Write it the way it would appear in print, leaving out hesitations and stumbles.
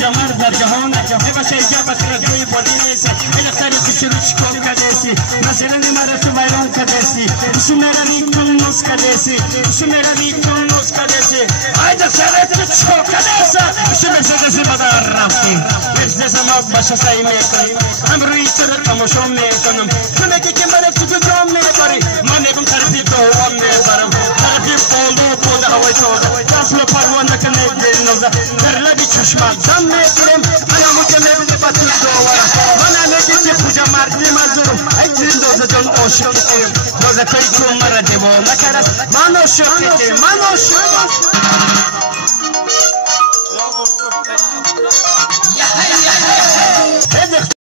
جمال در جهان بس اینجا بس رجوی بودینیست این سر کشور چکم کدیسی مثلا مرا تو ویران کدیسی شو میرا نیکون نوز کدیسی شو میرا نیکون نوز کدیسی ایجا سر تو چکم کدیسا شو میشدیسی بدار رفتی مجلس ما باشه سعی میکنیم هم روی تو رو تماشا میکنم تو میگی که من تو جام میبری من میگم طرفی دوام میبرم طرفی بالو بود هوای تازه دست رو پروانه کنه دل نوزه در لبی چشمت دم میگیرم انا مکمل با تو دوارم من نمیگی که پوجا مردی مزورم ای دل دوزه جان عاشقیم دوزه توی تو مرا دیوانه کرد من عاشقیم من عاشقم